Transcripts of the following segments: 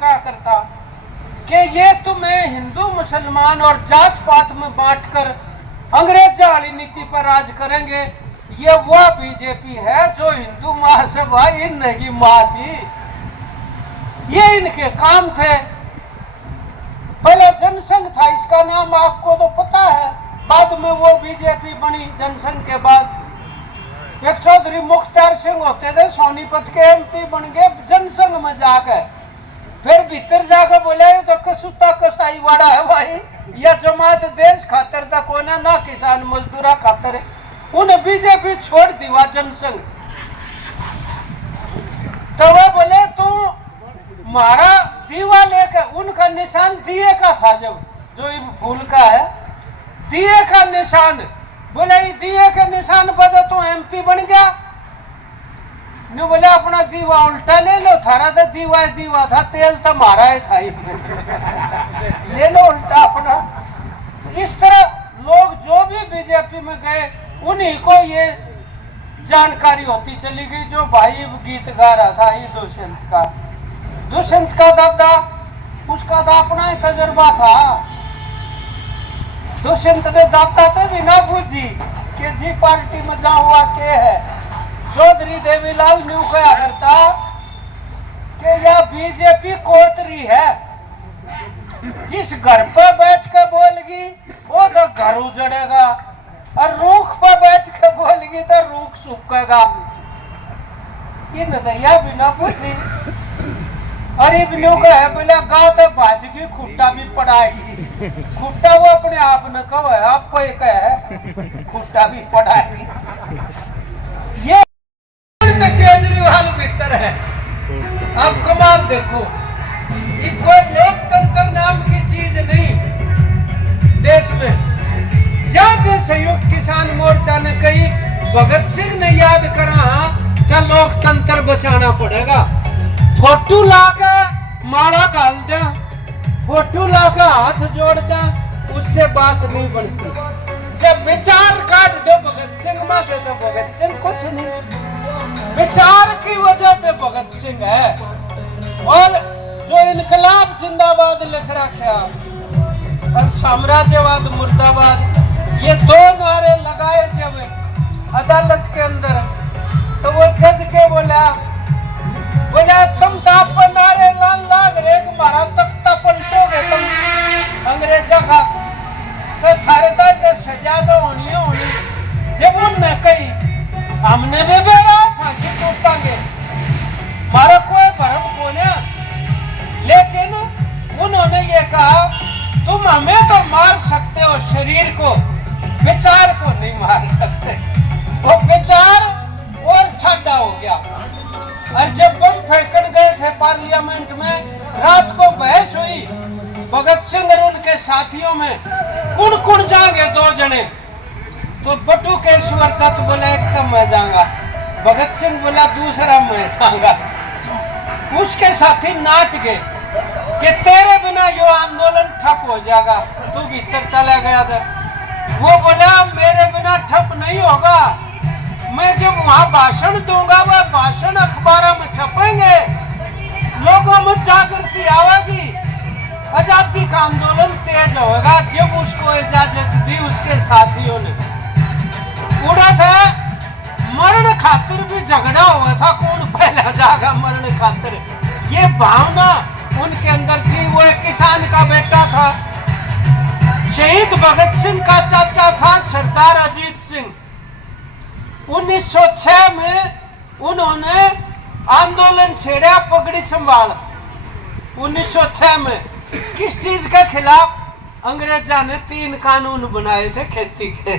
क्या करता कि ये तुम्हें हिंदू मुसलमान और जात पात में बांटकर अंग्रेज वाली नीति पर राज करेंगे। ये वह बीजेपी है जो हिंदू महासभा इनकी मां थी, ये इनके काम थे। पहले जनसंघ था, इसका नाम आपको तो पता है, बाद में वो बीजेपी बनी जनसंघ के बाद। एक चौधरी मुख्तार सिंह होते थे, सोनीपत के एमपी बन गए जनसंघ में जाकर। फिर भीतर जाकर बोले ये तो कसूता कसाई वाड़ा है भाई, यह जमात देश खातर था कोना ना किसान मजदूरा खातर है। उन्हें बीजेपी छोड़ दीवा जनसंघ। तो वो बोले तू मारा दीवा लेकर, उनका निशान दिए का था, जब जो फूल का है दिए का निशान, बोले दिए के निशान बदे तो एमपी बन गया। ने बोले अपना दीवा उल्टा ले लो, थारा तो दीवा था, तेल तो मारा है था ले लो उल्टा अपना। इस तरह लोग जो भी बीजेपी में गए उन्हीं को ये जानकारी होती चली गई। जो भाई गीत गा रहा था ये दुष्यंत का दादा, उसका तो अपना ही तजुर्बा था। दुष्यंत ने दाता तो बिना पूछी कि जी पार्टी में जा हुआ के है। चौधरी देवीलाल न्यू कहा करता कि यह बीजेपी कोतरी है, जिस घर पर बैठ के बोलेगी वो तो घर उजड़ेगा, और रूख पर बैठ के बोलेगी तो रूख सूखेगा। इन दैया बिना पूछी और इबनू का है, बोले गाँव तो भाजगी खुट्टा भी पड़ाएगी। खुट्टा वो अपने आप न कहो है, आपको एक है खुट्टा भी पड़ाएगी। ये केजरीवाल भीतर है। आप कमाल देखो, कोई लोकतंत्र नाम की चीज नहीं देश में। जब संयुक्त किसान मोर्चा ने कही, भगत सिंह ने याद करा क्या लोकतंत्र बचाना पड़ेगा। फोटो लाकर माला डाल दे, फोटो लाकर हाथ जोड़ दे, उससे बात नहीं बनती। जब विचार काट दो भगत सिंह में से तो भगत सिंह कुछ नहीं, विचार की वजह से भगत सिंह है। और जो इनकलाब जिंदाबाद लिख रखा और साम्राज्यवाद मुर्दाबाद, ये दो नारे लगाए जब अदालत के अंदर, तो वो जज के बोला तुम तो आप नारे लाग रहे मारा तख्ता पलटोगे तुम अंग्रेजा का, तो थारे तो सजा तो होनी। जब उनने कही हमने भी बेरा फांसी टूटांगे, मारा कोई भरम को नहीं, लेकिन उन्होंने ये कहा तुम हमें तो मार सकते हो शरीर को, विचार को नहीं मार सकते। वो विचार और ठंडा हो गया। और जब बम फेंकन गए थे पार्लियामेंट में, रात को बहस हुई भगत सिंह और उनके साथियों में, कुण जाएंगे दो जने। तो बटू केशवर दत्त बोला एक तो मैं जाऊंगा, भगत सिंह बोला दूसरा मैं जाऊंगा। उसके साथी नाट गए कि तेरे बिना यो आंदोलन ठप हो जाएगा, तू भीतर चला गया था। वो बोला मेरे बिना ठप नहीं होगा, मैं जब वहां भाषण दूंगा वह भाषण अखबारों में छपेंगे, लोगों में जागृति आवेगी, आजादी का आंदोलन तेज होगा। जब उसको इजाजत दी उसके साथियों ने, उड़ा था मरण खातिर भी झगड़ा हुआ था, कौन पहला जाएगा मरण खातिर, ये भावना उनके अंदर थी। वो एक किसान का बेटा था, शहीद भगत सिंह का चाचा था सरदार अजीत सिंह। 1906 में उन्होंने आंदोलन छेड़ा पगड़ी संभाल। 1906 में किस चीज के खिलाफ? अंग्रेजा ने 3 कानून बनाए थे खेती के।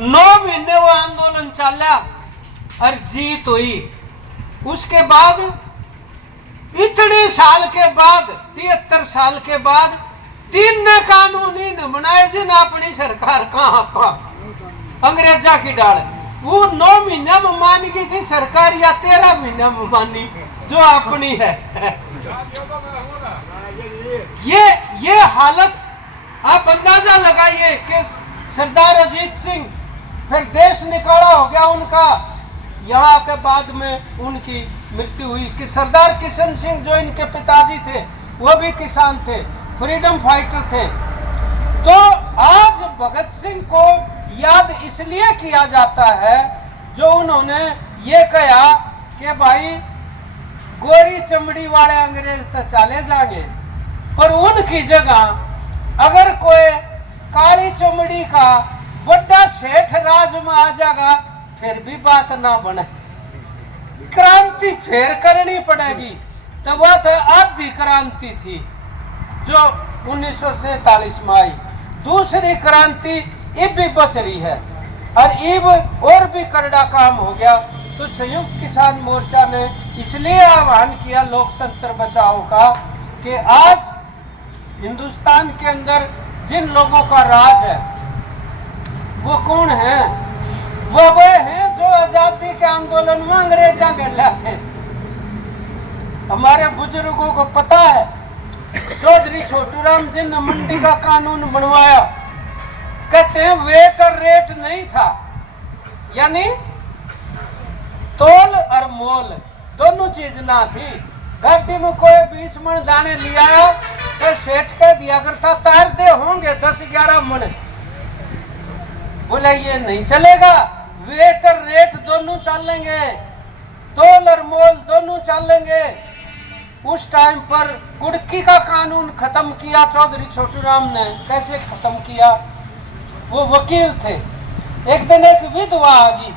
9 महीने वो आंदोलन चला और जीत हुई। उसके बाद इतने साल के बाद, 73 साल के बाद 3 ने कानून ही न बनाए जिन अपनी सरकार कहाँ पा अंग्रेजा की डाल। वो 9 महीने में मान गई थी सरकार या 13 महीने में मानी जो अपनी है। ये हालत आप अंदाजा लगाइए कि सरदार अजीत सिंह फिर देश निकाला हो गया उनका। यहाँ के बाद में उनकी मृत्यु हुई कि सरदार किशन सिंह जो इनके पिताजी थे वो भी किसान थे, फ्रीडम फाइटर थे। तो आज भगत सिंह को याद इसलिए किया जाता है जो उन्होंने ये कहा कि भाई गोरी चमड़ी वाले अंग्रेज तो चले जाएंगे, पर उनकी जगह अगर कोई काली चमड़ी का बड़ा सेठ राज में आ जाएगा फिर भी बात ना बने, क्रांति फिर करनी पड़ेगी। तो वह तो आधी क्रांति थी जो 1947 में आई। दूसरी क्रांति अब भी बच रही है और अब और भी करड़ा काम हो गया। तो संयुक्त किसान मोर्चा ने इसलिए आह्वान किया लोकतंत्र बचाओ का कि आज हिंदुस्तान के अंदर जिन लोगों का राज है वो कौन है? वो हैं जो आजादी के आंदोलन में अंग्रेजा गला थे। हमारे बुजुर्गों को पता है चौधरी छोटूराम जी ने मंडी का कानून बनवाया। कहते हैं वेट और रेट नहीं था, यानी तोल और मोल दोनों चीज ना थी। गाड़ी में कोई 20 मन दाने लिया तो सेठ कह दिया करता तार दे होंगे 10-11 मन। बोला ये नहीं चलेगा, वेट और रेट दोनों चलेंगे, तोल और मोल दोनों चलेंगे। उस टाइम पर कुड़की का कानून खत्म किया चौधरी छोटूराम ने। कैसे खत्म किया? वो वकील थे। एक दिन एक विधवा आ गई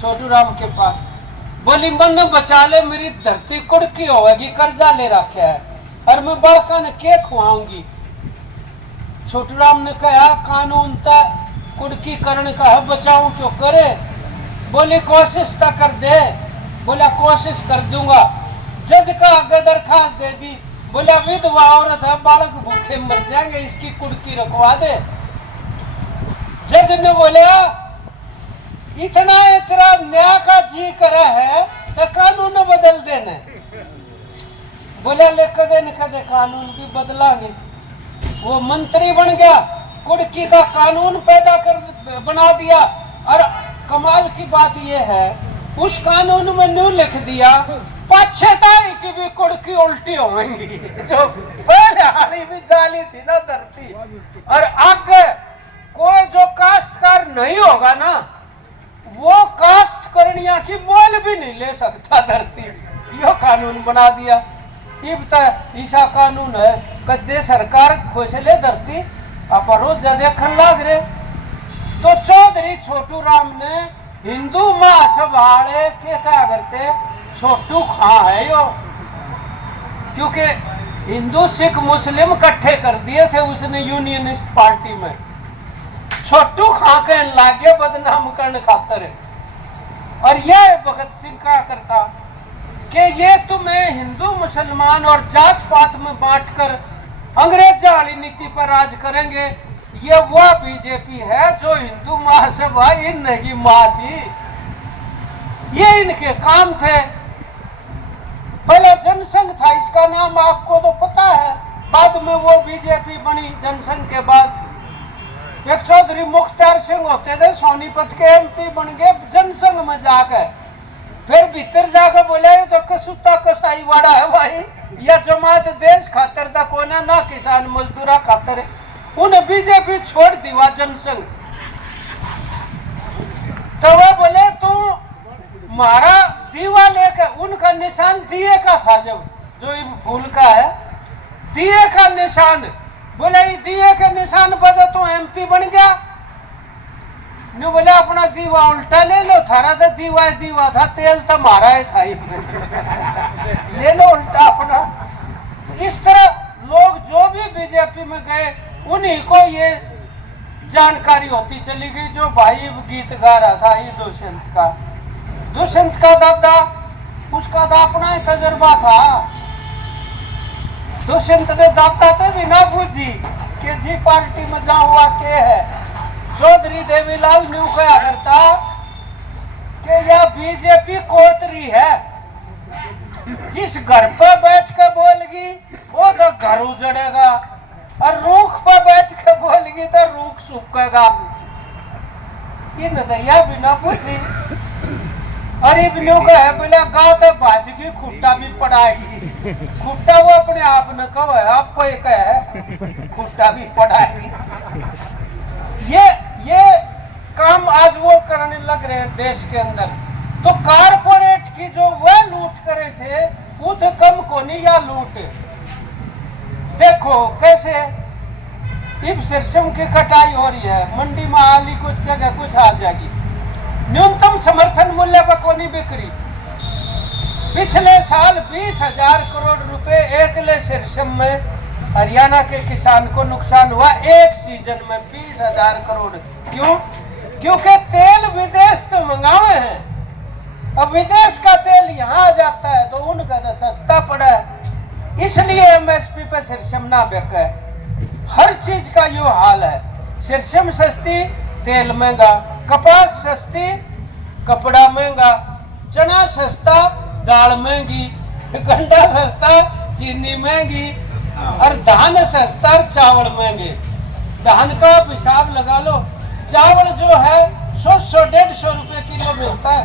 छोटूराम के पास, बोली मन बचा ले मेरी धरती कुड़की होगी, कर्जा ले रखा है और मैं बाका ने के खुआऊंगी। छोटूराम ने कहा कानून था कुड़की करण का है, बचाऊं क्यों करे? बोले कोशिश तो कर दे। बोला कोशिश कर दूंगा। जज का आगे दरखास्त दे दी। बोला विधवा औरत है, बालक भूखे मर जाएंगे, इसकी कुड़की रखवा दे। जज ने बोला इतना तेरा न्याय का जी करा है तो कानून बदल देने। बोला ले कदे न कदे कानून भी बदलांगे। वो मंत्री बन गया, कुड़की का कानून पैदा कर बना दिया। और कमाल की बात यह है उस कानून में न्यू लिख दिया पछताई की भी कुड़की उल्टी होंगी, जो पहले हाली भी जाली थी ना धरती। और आगे कोई जो काश्तकार नहीं होगा ना वो काश्त करनिया की मोल भी नहीं ले सकता धरती। यो कानून बना दिया। इब तक ईसा कानून है कदे सरकार खोसले धरती आप रोज देखन लाग रहे। तो चौधरी छोटूराम ने हिंदू महासभा के क्या करते छोटू खां है यो, क्योंकि हिंदू सिख मुस्लिम इकट्ठे कर दिए थे उसने यूनियनिस्ट पार्टी में। छोटू खां के लागे बदनाम करने खातर है। और यह भगत सिंह क्या करता कि ये तुम्हें हिंदू मुसलमान और जात पात में बांटकर अंग्रेजा वाली नीति पर राज करेंगे। ये वह बीजेपी है जो हिंदू महासभा इनकी मां थी, ये इनके काम थे। पहले जनसंघ था, इसका नाम आपको तो पता है। बाद में वो बीजेपी बनी जनसंघ के बाद। एक चौधरी मुख्तार सिंह होते थे सोनीपत के एमपी बन गए जनसंघ में जाकर। फिर भीतर जाकर बोले तो कसूता कसाई वाड़ा है भाई, या जमात देश खातर था कोना ना किसान मजदूरा खातर है। उन्हें बीजेपी छोड़ दिया जनसंघ। तो वो बोले तू मारा दीवा लेकर, उनका निशान दिए का था, जब जो फूल का है दिए का निशान। बोले दिए के निशान बदो तो एमपी बन गया। ने बोले अपना दीवा उल्टा ले लो, थारा तो दीवा था, तेल तो मारा है था ले लो उल्टा अपना। इस तरह लोग जो भी बीजेपी में गए उन्हीं को ये जानकारी होती चली गई। जो भाई गीत गा रहा था ये दुष्यंत का दादा, उसका तो अपना ही तजुर्बा था। दुष्यंत ने दाता थे बिना बूझी कि जी पार्टी में जा हुआ के है। चौधरी देवीलाल न्यू कहा करता कि यह बीजेपी कोतरी है, जिस घर पर बैठ के बोलेगी वो तो घर उजड़ेगा और रूख पर बैठ के बोलेगी तो रूख सूखेगा। इन दैया बिना पूछी अरे बिल्लो का है बोला गाँव तो बाज की खुट्टा भी पड़ाएगी। खुट्टा वो अपने आप न कहो है, आपको एक है खुट्टा भी पड़ाएगी। ये काम आज वो करने लग रहे हैं देश के अंदर। तो कारपोरेट की जो वह लूट करे थे वो तो कम को नहीं या लूट। देखो कैसे इब सिरसम की कटाई हो रही है, मंडी में आली कुछ जगह कुछ आ जाएगी, न्यूनतम समर्थन मूल्य पर कोनी बिक्री। पिछले साल 20,000 करोड़ रुपए एकले सिरसम में हरियाणा के किसान को नुकसान हुआ एक सीजन में 20,000 करोड़। क्यों? क्योंकि तेल विदेश तो मंगावे हैं, अब विदेश का तेल यहाँ आ जाता है तो उनका तो सस्ता पड़ा है, इसलिए एमएसपी पे सिरसम ना बिका है। हर चीज का यो हाल है, सिरसम सस्ती तेल महंगा, कपास सस्ती कपड़ा महंगा, चना सस्ता दाल महंगी, गंडा सस्ता चीनी महंगी, और धान सस्ता और चावल महंगे। धान का आप हिसाब लगा लो, चावल जो है 100-150 रुपए किलो मिलता है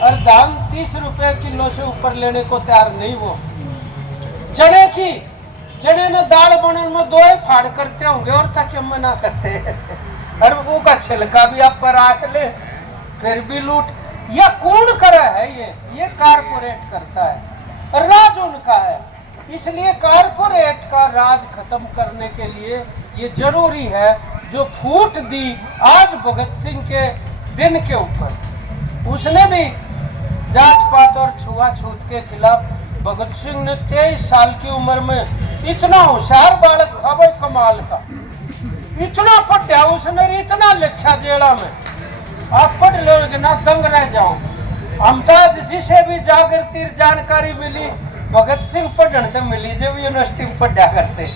और धान 30 रुपए किलो से ऊपर लेने को तैयार नहीं। वो चने ने दाल बनने में 2 फाड़ करते होंगे और तक मना करते हैं और वो का छिलका भी आप पर आख ले फिर भी लूट। यह कौन करा है? ये कारपोरेट करता है और राज उनका है। इसलिए कारपोरेट का राज खत्म करने के लिए ये जरूरी है जो फूट दी आज भगत सिंह के दिन के ऊपर, उसने भी जात पात और छुआछूत के खिलाफ। भगत सिंह ने 23 साल की उम्र में इतना होशियार बालक था भाई, कमाल का, इतना पढ़ा उसने, इतना लिखा जेड़ा में, आप पढ़ लोगे ना दंग रह जाओ। हम तो जिसे भी जागृति जानकारी मिली भगत सिंह पढ़ने से मिली, जब यूनिवर्सिटी में पढ़ा करते।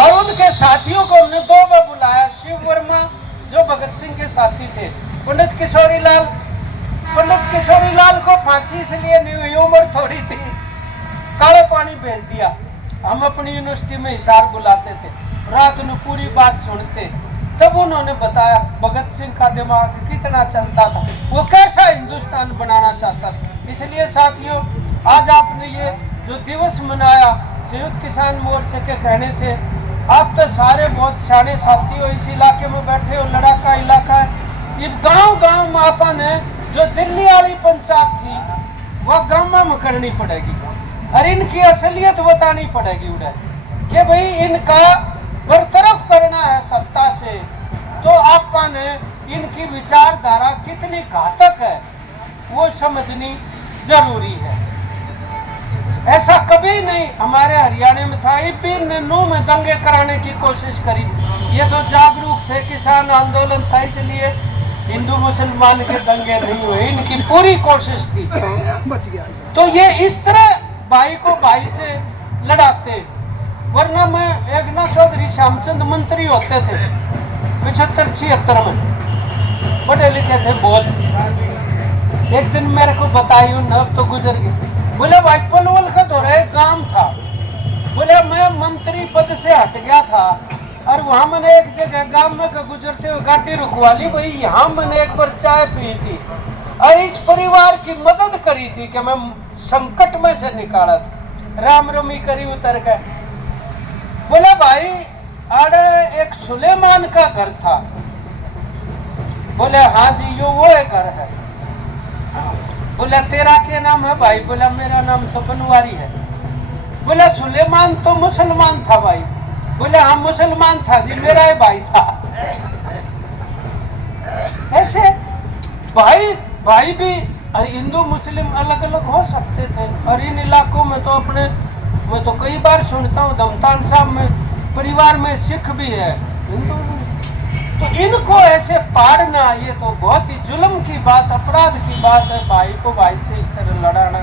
और उनके साथियों को हमने 2 बार बुलाया, शिव वर्मा जो भगत सिंह के साथी थे, पंडित किशोरी लाल को फांसी इसलिए नहीं हुई, उम्र थोड़ी थी, काले पानी भेज दिया। हम अपनी यूनिवर्सिटी में हिसार बुलाते थे, रात में पूरी बात सुनते, तब उन्होंने बताया भगत सिंह का दिमाग कितना चलता था, वो कैसा हिंदुस्तान बनाना चाहता था। इसलिए साथियों आज आपने ये जो दिवस मनाया संयुक्त किसान मोर्चे के कहने से, आप तो सारे बहुत सारे साथी हो, इस इलाके में बैठे हो, लड़ाका इलाका है। ये गांव में अपन है जो दिल्ली वाली पंचायत थी वह गांव में करनी पड़ेगी और इनकी असलियत बतानी पड़ेगी उड़े कि भाई इनका बरतरफ करना है सत्ता से, तो अपन इनकी विचारधारा कितनी घातक है वो समझनी जरूरी है। ऐसा कभी नहीं हमारे हरियाणा में था, इब्बी नू में दंगे कराने की कोशिश करी। ये तो जागरूक थे, किसान आंदोलन था, इसलिए हिंदू मुसलमान के दंगे नहीं हुए, इनकी पूरी कोशिश थी। तो ये इस तरह भाई को भाई से लड़ाते, वरना मैं एक ना चौधरी श्यामचंद मंत्री होते थे 75-76 में, पढ़े लिखे थे बहुत। एक दिन मेरे को बताई उन, अब तो गुजर गए, बोले भाई पलवल का दौरा एक गांव था, बोले मैं मंत्री पद से हट गया था और वहां मैंने एक जगह गांव में का गुजरते हुए गाड़ी रुकवा ली, भाई यहाँ मैंने एक बार चाय पी थी और इस परिवार की मदद करी थी कि मैं संकट में से निकाला था, राम रमी करी उतर गए। बोले भाई आड़े एक सुलेमान का घर था, बोले हाँ जी यो वो है घर है। बोले तेरा क्या नाम है भाई? बोला मेरा नाम तो बनवारी है। बोले सुलेमान तो मुसलमान था भाई? बोले हाँ मुसलमान था जी, मेरा ही भाई था। ऐसे भाई भी और हिंदू मुस्लिम अलग अलग हो सकते थे। और इन इलाकों में तो मैं तो कई बार सुनता हूँ दमतान साहब में परिवार में सिख भी है, हिंदू भी। तो इनको ऐसे पाड़ना ये तो बहुत ही जुल्म की बात, अपराध की बात है, भाई को भाई से इस तरह लड़ाना।